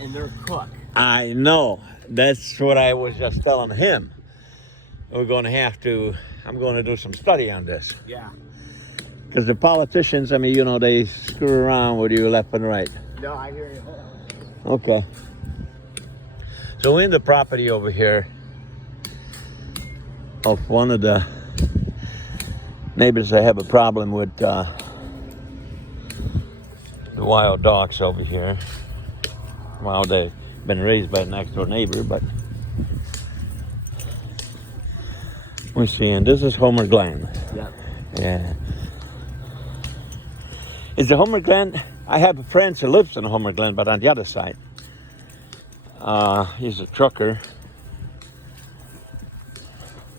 and they're cooked. I know. That's what I was just telling him. We're going to have to, I'm going to do some study on this. Yeah. Because the politicians, I mean, you know, they screw around with you left and right. No, I hear you. Hold on. Okay. So in the property over here of one of the neighbors that have a problem with the wild dogs over here. Well, they've been raised by the next door neighbor, but we're seeing this is Homer Glen. Yeah. Yeah. Is the Homer Glen? I have a friend who lives in Homer Glen, but on the other side. He's a trucker.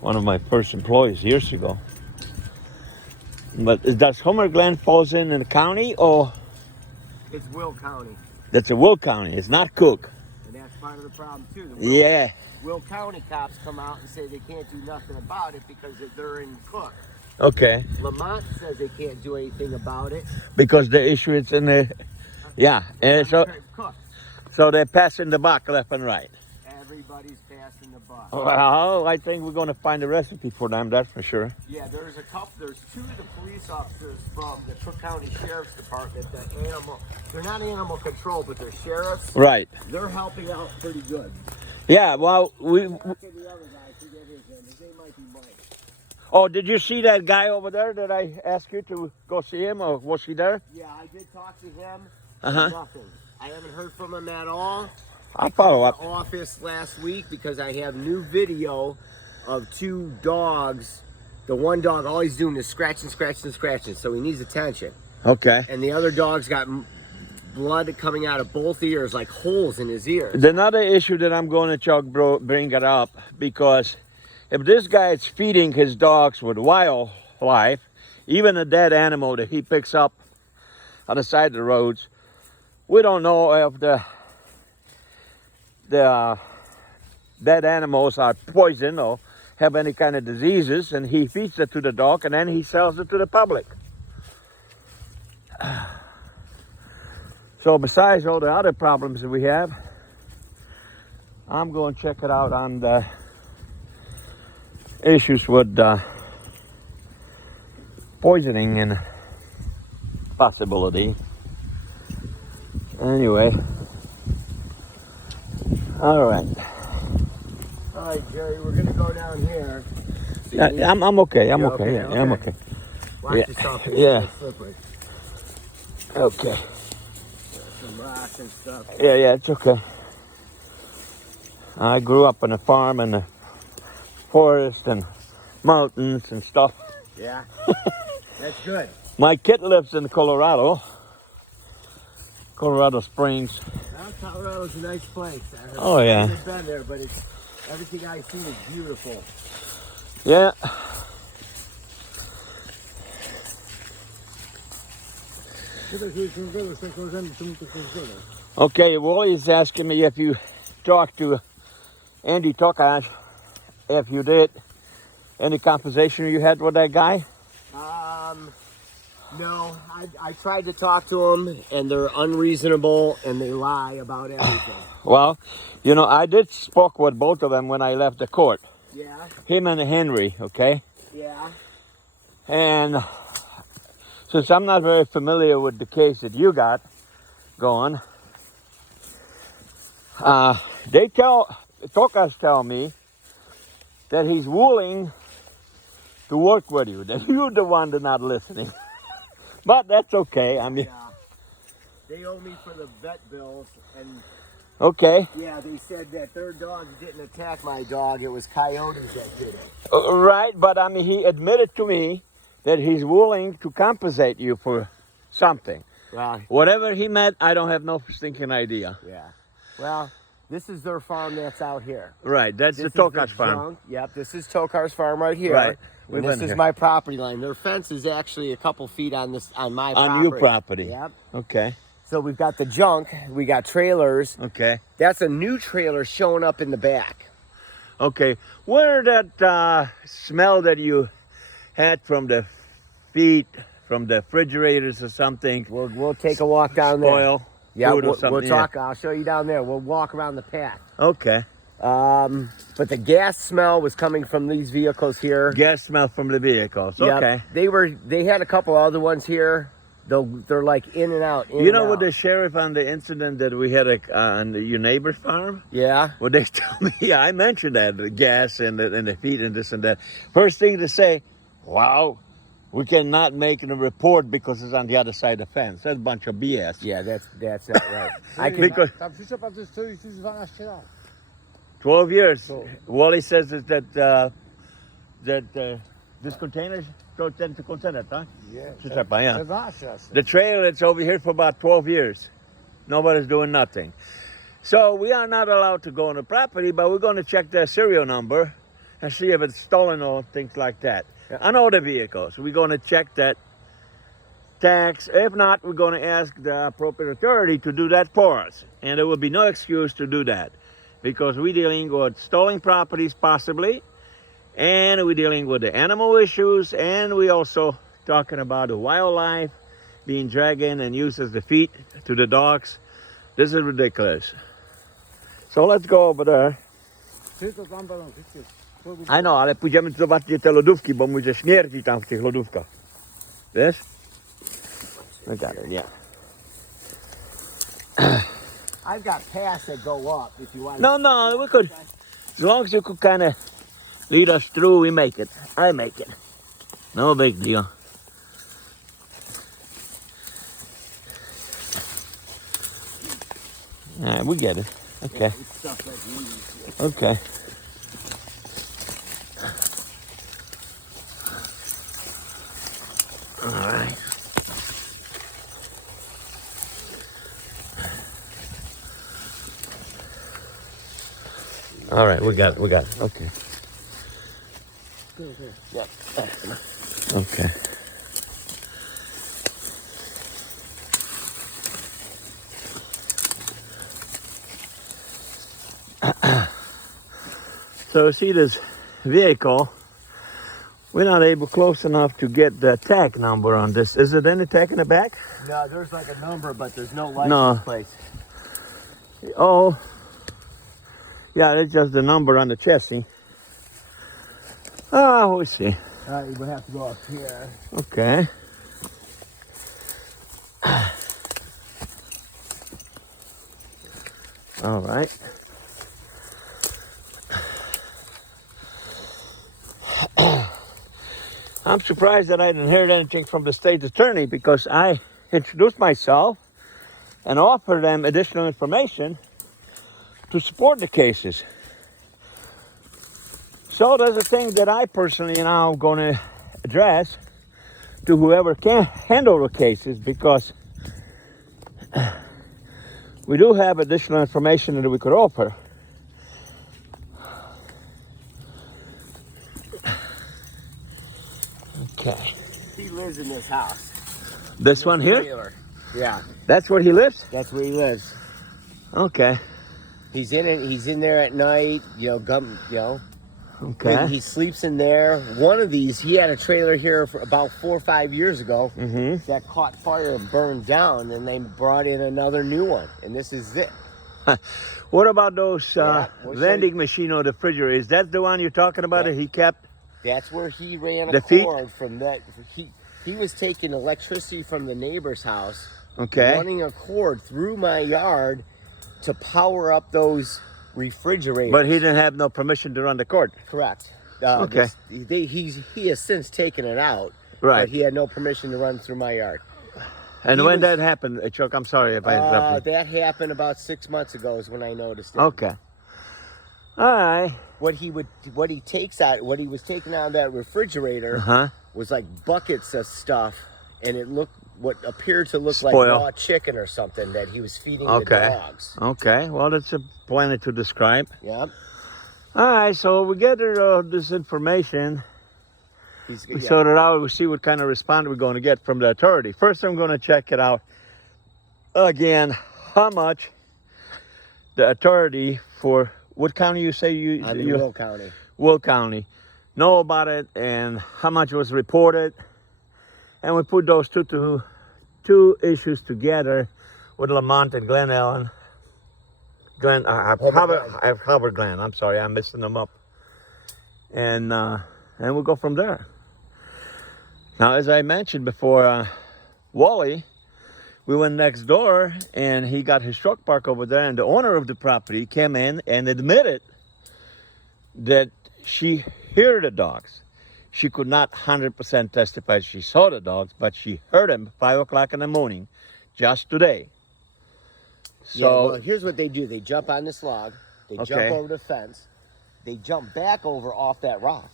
One of my first employees years ago. But does Homer Glen falls in the county or? It's Will County. That's a Will County. It's not Cook. And that's part of the problem too. Yeah. Will County cops come out and say they can't do nothing about it because they're in Cook. Okay. Lemont says they can't do anything about it. Because the issue is in the, yeah. And Cook. So they're passing the buck left and right. Everybody's passing the buck. Well, I think we're going to find a recipe for them, that's for sure. Yeah, there's two of the police officers from the Cook County Sheriff's Department, they're not animal control, but they're sheriffs. Right. They're helping out pretty good. Yeah, well, The other guy, forget his name. His name might be Mike. Oh, did you see that guy over there that I asked you to go see him, or was he there? Yeah, I did talk to him. Uh-huh. Nothing. I haven't heard from him at all. I'll follow up. I called the office last week because I have new video of two dogs. The one dog, all he's doing is scratching, so he needs attention. Okay. And the other dog's got blood coming out of both ears, like holes in his ears. Another issue that I'm going to bring it up, because if this guy is feeding his dogs with wildlife, even a dead animal that he picks up on the side of the roads, we don't know if the dead animals are poisoned or have any kind of diseases, and he feeds it to the dog and then he sells it to the public. So besides all the other problems that we have, I'm going to check it out on the issues with poisoning and possibility. Anyway, all right. All right, Jerry, we're gonna go down here. Yeah, I'm okay. I'm okay. Yeah, okay. I'm okay. Watch yourself. It's Yeah. slippery. Okay. Some rocks and stuff. Yeah, it's okay. I grew up on a farm in the forest and mountains and stuff. Yeah, that's good. My kid lives in Colorado Springs. Colorado's a nice place. Oh, yeah. I haven't been there, but everything I see is beautiful. Yeah. Okay, Wally is asking me if you talked to Andy Tokash, if you did any conversation you had with that guy. No, I tried to talk to them, and they're unreasonable, and they lie about everything. Well, you know, I did spoke with both of them when I left the court. Yeah? Him and Henry, okay? Yeah. And since I'm not very familiar with the case that you got going, Tokash tell me that he's willing to work with you, that you're the one that's not listening. But that's okay. I mean, Yeah. They owe me for the vet bills, and okay. yeah, they said that their dog didn't attack my dog. It was coyotes that did it. Right, but I mean, he admitted to me that he's willing to compensate you for something. Well, Whatever he meant, I don't have no stinking idea. yeah. Well, this is their farm that's out here. Right, that's This the is Tokash farm. junk. Yep, this is Tokar's farm right here. Right. And We've this been is here. my property line. Their fence is actually a couple feet on my property. On your property. Yep. Okay, So we've got the junk. We got trailers. okay, That's a new trailer showing up in the back. okay. Where that smell that you had from the feet, from the refrigerators or something, We'll take a walk down there. spoil? Yeah, food or we'll something. talk. I'll show you down there. We'll walk around the path. Okay. But the gas smell was coming from these vehicles here. Gas smell from the vehicles. Yep. Okay. They had a couple other ones here. They're like in and out. You know what the sheriff on the incident that we had on your neighbor's farm? Yeah. Well, they told me, yeah, I mentioned that, the gas and the heat and this and that. First thing to say, wow, we cannot make a report because it's on the other side of the fence. That's a bunch of BS. Yeah, that's not right. I can. Because Tam przyszedł pan tu stoi już 12 lat. 12 years. Wally says that this container, ten container, tak? Yeah. 12 lat. The trailer that's over here for about 12 years. Nobody's doing nothing. So we are not allowed to go on the property, but we're going to check the serial number and see if it's stolen or things like that. Yeah. On all the vehicles, we're going to check that tax. If not, we're going to ask the appropriate authority to do that for us. And there will be no excuse to do that because we're dealing with stolen properties possibly, and we're dealing with the animal issues, and we also talking about the wildlife being dragged in and used as the feed to the dogs. This is ridiculous. So let's go over there. Ty to tam będą wszystkie. I know, ale pójdziemy zobaczyć te lodówki, bo mój, że śmierdzi tam w tych lodówkach. Wiesz? I got it, yeah. I've got paths that go up if you want. No, we could, as long as you could kind of lead us through, we make it. I make it. No big deal. All right, we get it. Okay. Okay. All right. All right, we got it. Okay. Yep. Okay. So see this vehicle, we're not able close enough to get the tag number on this. Is it any tag in the back? No, there's like a number, but there's no license plate. Oh, yeah, it's just the number on the chassis. Oh, we see. We'll have to go up here. Okay. All right. I'm surprised that I didn't hear anything from the state attorney because I introduced myself and offered them additional information to support the cases. So there's a thing that I personally now going to address to whoever can handle the cases because we do have additional information that we could offer. Okay. He lives in this house. This one here? Trailer. Yeah, That's where he lives? that's where he lives. Okay. He's in it. He's in there at night. Okay. He sleeps in there. One of these, he had a trailer here for about 4 or 5 years ago that caught fire and burned down, and they brought in another new one. And this is it. What about those Yeah, we'll show vending machine or the refrigerator? Is that the one you're talking about Yeah. that he kept? That's where he ran a The feet? cord from that. He was taking electricity from the neighbor's house, Okay. running a cord through my yard to power up those refrigerators. But he didn't have no permission to run the cord. Correct. Okay. He has since taken it out. Right. But he had no permission to run through my yard. And He when was- that happened, Chuck, I'm sorry if I interrupted. That happened about 6 months ago is when I noticed it. Okay. All right. What he was taking out of that refrigerator Uh-huh. was like buckets of stuff, and it looked what appeared to look Spoil. like raw chicken or something that he was feeding Okay. the dogs. Okay. Well, that's a plenty to describe. Yeah. All right. So we gather this information. He's We sort it out. We see what kind of response we're going to get from the authority. First, I'm going to check it out again. How much the authority for what county you say I'm in Will County. Will County know about it and how much was reported, and we put those two issues together. with Lemont and Glen Ellen. Howard Glen. I'm sorry, I'm messing them up. And we'll go from there. Now, as I mentioned before, Wally, we went next door, and he got his truck parked over there, and the owner of the property came in and admitted that she heard the dogs. She could not 100% testify she saw the dogs, but she heard them 5 o'clock in the morning, just today. So yeah, well, here's what they do. They jump on this log. They jump over the fence. They jump back over off that rock.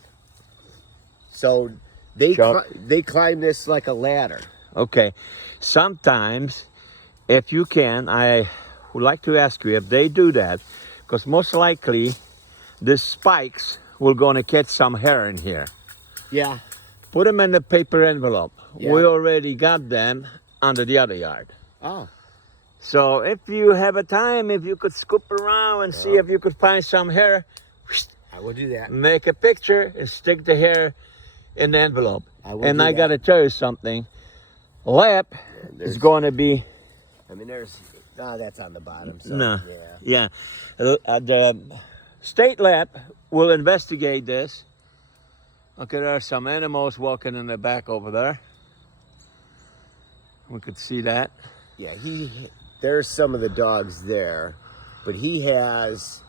So they climb this like a ladder. Okay. Sometimes, if you can, I would like to ask you if they do that, because most likely the spikes will going to catch some hair in here. Yeah. Put them in the paper envelope. Yeah. We already got them under the other yard. Oh. So if you have a time, if you could scoop around and see if you could find some hair, I will do that. make a picture and stick the hair in the envelope. I got to tell you something. Lap is going to be... I mean, that's on the bottom. So, no. Yeah. The state lab will investigate this. Okay, there are some animals walking in the back over there. We could see that. Yeah, there's some of the dogs there, but he's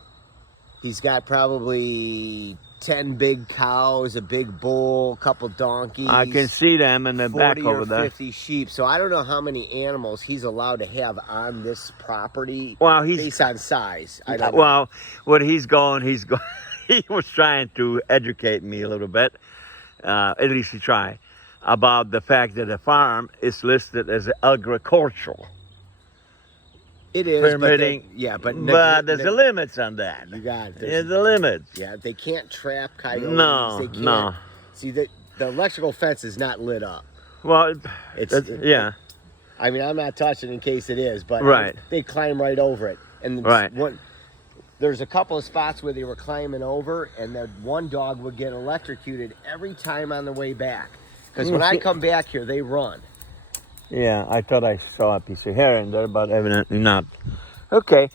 got probably 10 big cows, a big bull, a couple donkeys. I can see them in the back over there. 50 sheep. So I don't know how many animals he's allowed to have on this property. Well, based on size. I don't know. Well, what he's going, he was trying to educate me a little bit. At least he tried, about the fact that the farm is listed as agricultural. It is permitting, but there's a limits on that. You got it. There's a limits. Yeah, they can't trap coyotes. No, they can't. no. See, the electrical fence is not lit up. Well, yeah. I mean, I'm not touching in case it is, but right. They climb right over it. And right. There's a couple of spots where they were climbing over, and the one dog would get electrocuted every time on the way back. Because when I come back here, they run. Yeah, I thought I saw a piece of hair in there, but evidently not. Okay.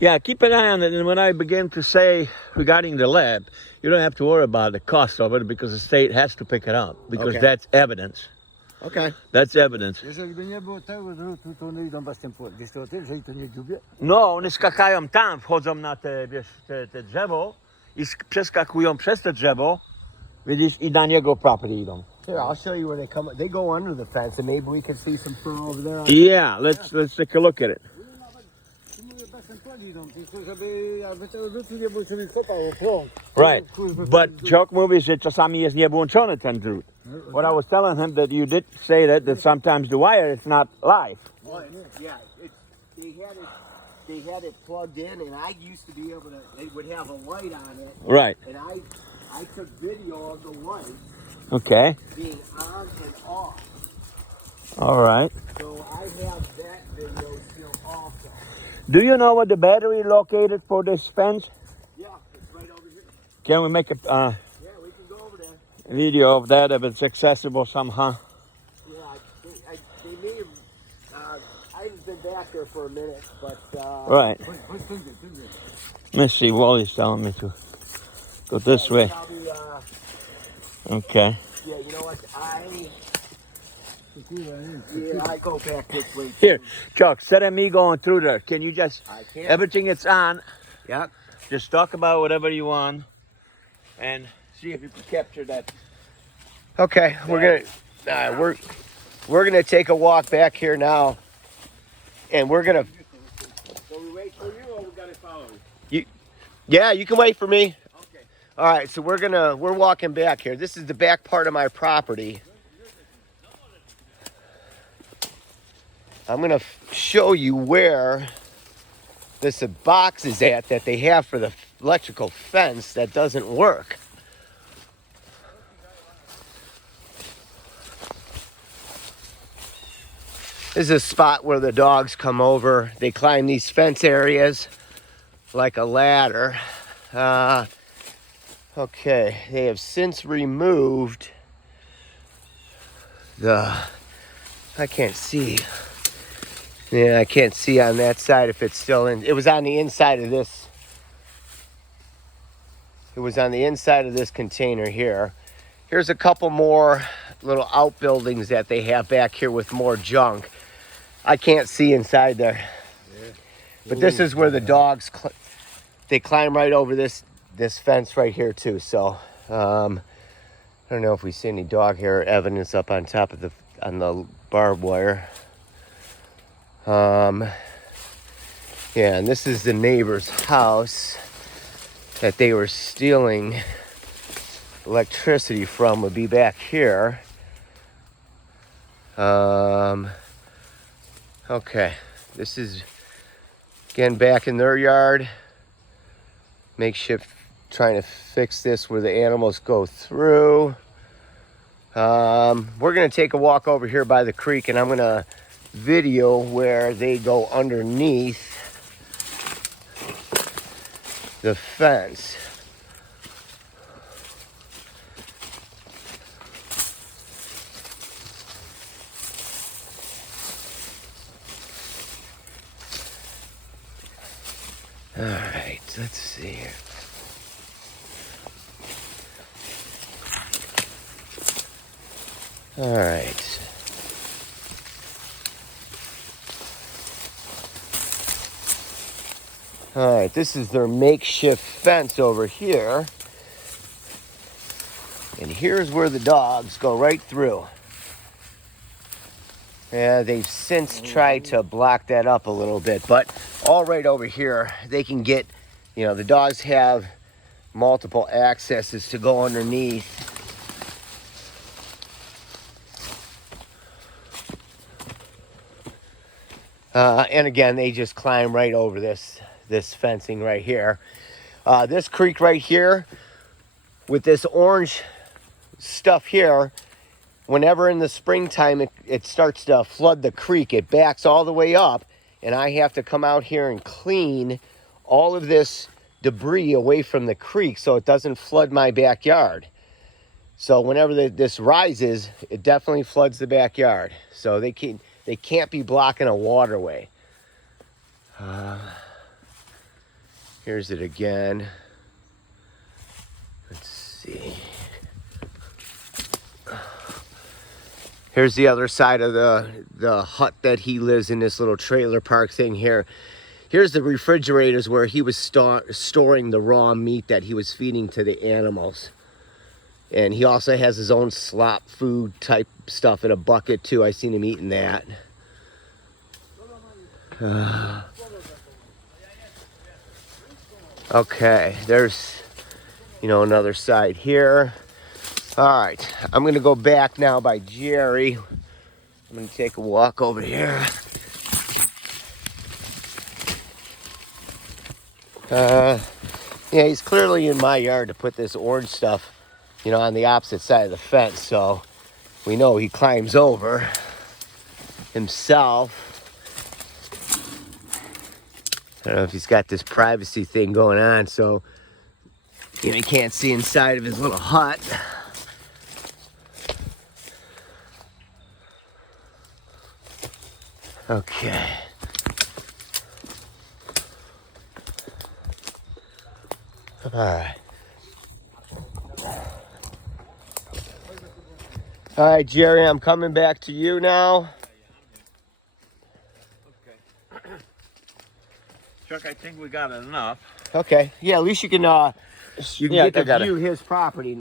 Yeah, keep an eye on it. And when I begin to say regarding the lab, you don't have to worry about the cost of it because the state has to pick it up because that's evidence. Okay. That's evidence. Jeżeli by nie było tego drutu, to one idą bez tym płot. Wiesz to o tym, że to nie dziubie? No, one skakają tam, wchodzą na te drzewo i przeskakują przez te drzewo, widzisz, i na niego property idą. Here, I'll show you where they come. They go under the fence, and maybe we can see some fur over there. Yeah, let's take a look at it. Right, but Chuck mówi, że czasami jest niewłączony ten drut. What I was telling him that you did say that sometimes the wire is not live. Well, yeah, they had it plugged in, and I used to be able to. They would have a light on it. Right. And I took video of the light. Okay. Being on and off. All right. So I have that video still also. Do you know what the battery located for this fence? Yeah, it's right over here. Can we make a yeah, we can go over there. video of that if it's accessible somehow? Yeah, they may have, I haven't been back there for a minute, but... right. Let's see, Wally's telling me to go this way. Probably, okay. yeah, you know what, I go back this way. Here, Chuck, instead of me going through there, can you just, I can't. everything it's on, Yep. just talk about whatever you want and see if you can capture that. Okay, we're gonna take a walk back here now, and we're gonna. So we wait for you, or we gotta follow you? Yeah, you can wait for me. Okay. All right, so we're walking back here. This is the back part of my property. I'm gonna show you where this box is at that they have for the electrical fence that doesn't work. This is a spot where the dogs come over. They climb these fence areas like a ladder. Okay, they have since removed the, I can't see. Yeah, I can't see on that side if it's still in. It was on the inside of this. It was on the inside of this container here. Here's a couple more little outbuildings that they have back here with more junk. I can't see inside there. Yeah. But this is where the dogs, they climb right over this fence right here too. So I don't know if we see any dog hair evidence up on top of on the barbed wire. Yeah, and this is the neighbor's house that they were stealing electricity from, would be back here. Okay, this is again back in their yard. Makeshift, trying to fix this where the animals go through. We're gonna take a walk over here by the creek, and I'm gonna video where they go underneath the fence. All right, let's see here. All right. All right, this is their makeshift fence over here. And here's where the dogs go right through. Yeah, they've since tried to block that up a little bit, but all right over here, they can get, the dogs have multiple accesses to go underneath. And again, they just climb right over this fencing right here. This creek right here, with this orange stuff here, whenever in the springtime it starts to flood the creek, it backs all the way up, and I have to come out here and clean all of this debris away from the creek so it doesn't flood my backyard. So whenever this rises, it definitely floods the backyard. So they can't be blocking a waterway. Here's it again. Let's see. Here's the other side of the hut that he lives in, this little trailer park thing here. Here's the refrigerators where he was storing the raw meat that he was feeding to the animals. And he also has his own slop food type stuff in a bucket too. I seen him eating that. Okay, there's, another side here. All right, I'm gonna go back now by Jerry. I'm gonna take a walk over here. Yeah, he's clearly in my yard to put this orange stuff, on the opposite side of the fence. So we know he climbs over himself. I don't know if he's got this privacy thing going on, so he can't see inside of his little hut. Okay. All right. All right, Jerry, I'm coming back to you now. Okay. Chuck, I think we got enough. Okay. Yeah, at least you can Yeah, get I to got it. view his property.